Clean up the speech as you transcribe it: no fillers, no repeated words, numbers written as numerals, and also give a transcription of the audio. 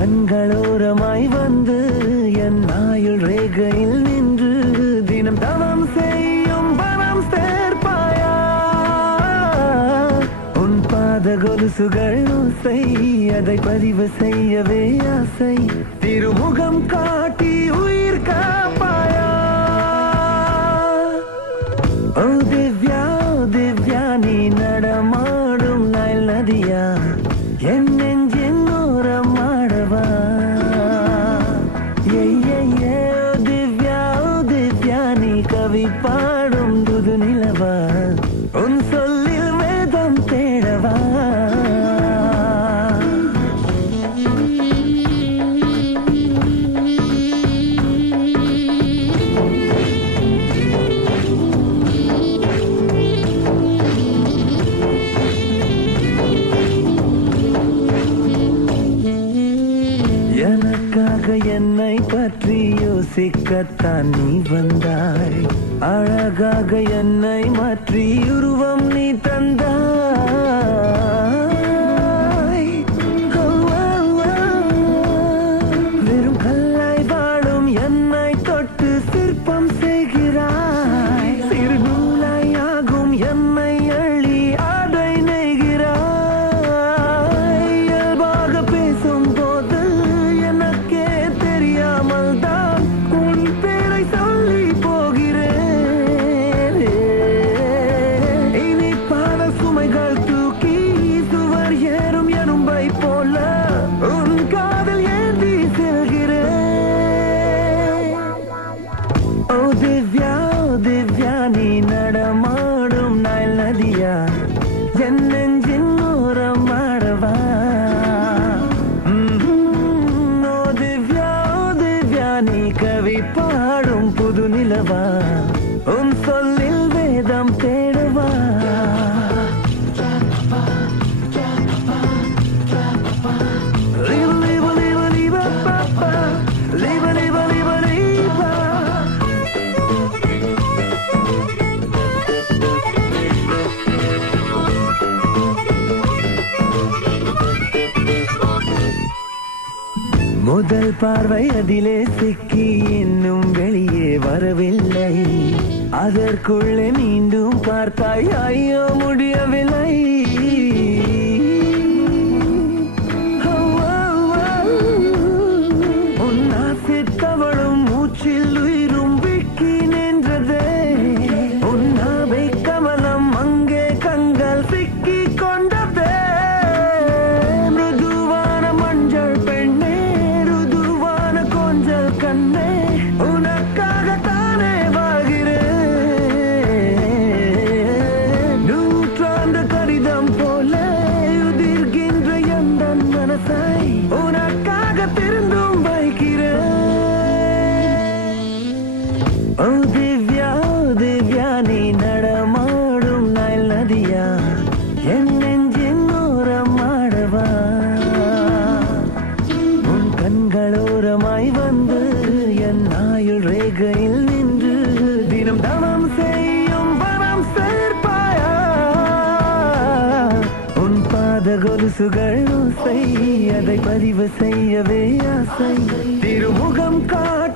கண்களோரமாய் வந்து என் ஆயுள் ரேகையில் நின்று தினம் தவம் செய்யும் வனம் சேர்ப்பாயா உன் பாத கொலுசுகள் ஓசை அதை பதிவு செய்யவே ஆசை திருமுகம் காட்டி உயிர் காப்பாயா ஓ திவ்யா திவ்யா நீ நடமாடும் நைல் நதியா என் நெஞ்சின் ஓரமாடவா திவ்யா நீ கவி பாடும் புது நிலவா உன் சொல்லில் வேதம் தேடவா எனக்காக என்னை பற்றி யோசிக்கத்தான் நீ வந்தாய் அழகாக என்னை மாற்றி உருவம் நீ தந்தாய் வெறும் கல்லாய் வாழும் என்னை தொட்டு சிற்பம் செய்கிறாய் சிறு நூலாய் ஆகும் என்னை அள்ளி ஆடை நெய்கிறாய் இயல்பாக பேசும் போது எனக்கே தெரியாமல் தான் உன் பேரை சொல்லி போகிறேன் இனிப்பான சுமைகள் தூக்கி சுவர் ஏறும் எறும்பை போல உன் காதல் ஏந்தி செல்கிறேன் ஓ திவ்யா நீ நடமாடும் நைல் நதியா என் நெஞ்சின் ஓரமாடவா ஓ திவ்யா நீ கவி பாடும் புது நிலவா உன் சொல்லில் வேதம் தேடவா முதல் பார்வை அதிலே சிக்கி இன்னும் வெளியே வரவில்லை அதற்குள்ளே மீண்டும் பார்த்தாய் ஐயோ முடியவில்லை உன் ஆசித்தவளும் மூச்சில் உயிரும் விக்கி நின்றதே உன் நாவை கமலம் அங்கே கண்கள் சிக்கி கொண்டதே மிருதுவான மஞ்சள் பெண்ணே ருதுவான கொஞ்சல் கண்ணே உனக்காகத்தானே வாழ்கிறேன் நூற்றாண்டு கடிதம் போல உதிர்கின்ற எந்தன் மனசை உனக்காக திருந்தும் வைக்கிறேன் ஓ திவ்யா நீ நடமாடும் நைல் நதியா என் நெஞ்சின் ஓரமாடவா உன் கண்களோரமாய் வந்து என் ஆயுள் ரேகையில் நின்று தினம் தவம் செய்யும் வனம் சேர்ப்பாயா உன் பாத கொலுசுகள் ஓசை அதை பதிவு செய்யவே ஆசை திருமுகம் காட்டி